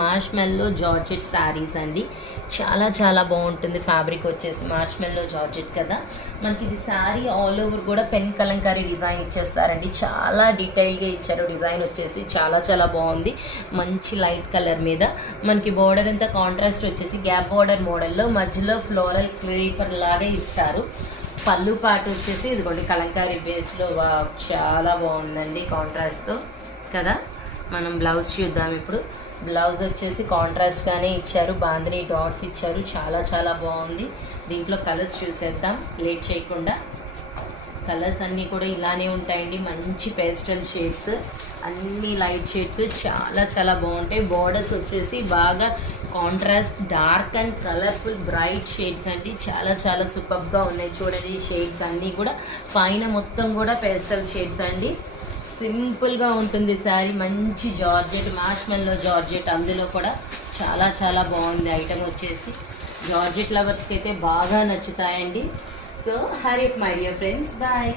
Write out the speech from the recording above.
మార్ష్మెల్లో georgette saris అండి. చాలా చాలా బాగుంటుంది. ఫ్యాబ్రిక్ వచ్చేసి మార్ష్మెల్లో జార్జెట్ కదా. మనకి ఇది శారీ ఆల్ ఓవర్ కూడా పెన్ కలంకారీ డిజైన్ ఇచ్చేస్తారండి. చాలా డీటెయిల్గా ఇచ్చారు. డిజైన్ వచ్చేసి చాలా చాలా బాగుంది. మంచి లైట్ కలర్ మీద మనకి బార్డర్ అంతా కాంట్రాస్ట్ వచ్చేసి గ్యాప్ బార్డర్ మోడల్లో మధ్యలో ఫ్లోరల్ క్రీపర్ లాగా ఇస్తారు. పళ్ళు పాటు వచ్చేసి ఇదిగోండి కలంకారీ బేస్లో చాలా బాగుందండి కాంట్రాస్ట్తో కదా. మనం బ్లౌజ్ చూద్దాం ఇప్పుడు. బ్లౌజ్ వచ్చేసి కాంట్రాస్ట్గానే ఇచ్చారు. బాందిని డాట్స్ ఇచ్చారు. చాలా చాలా బాగుంది. దీంట్లో కలర్స్ చూసేద్దాం లేట్ చేయకుండా. కలర్స్ అన్నీ కూడా ఇలానే ఉంటాయండి. మంచి పేస్టల్ షేడ్స్, అన్ని లైట్ షేడ్స్ చాలా చాలా బాగుంటాయి. బార్డర్స్ వచ్చేసి బాగా contrast dark and colourful bright shades అండి. చాలా చాలా సూపర్గా ఉన్నాయి. చూడండి షేడ్స్ అన్నీ కూడా పైన మొత్తం కూడా పేస్టల్ షేడ్స్ అండి. సింపుల్గా ఉంటుంది శారీ. మంచి జార్జెట్, మార్ష్మెల్లో జార్జెట్, అందులో కూడా చాలా చాలా బాగుంది ఐటమ్ వచ్చేసి. జార్జెట్ లవర్స్కి అయితే బాగా నచ్చుతాయండి. So hurry up my dear friends, bye.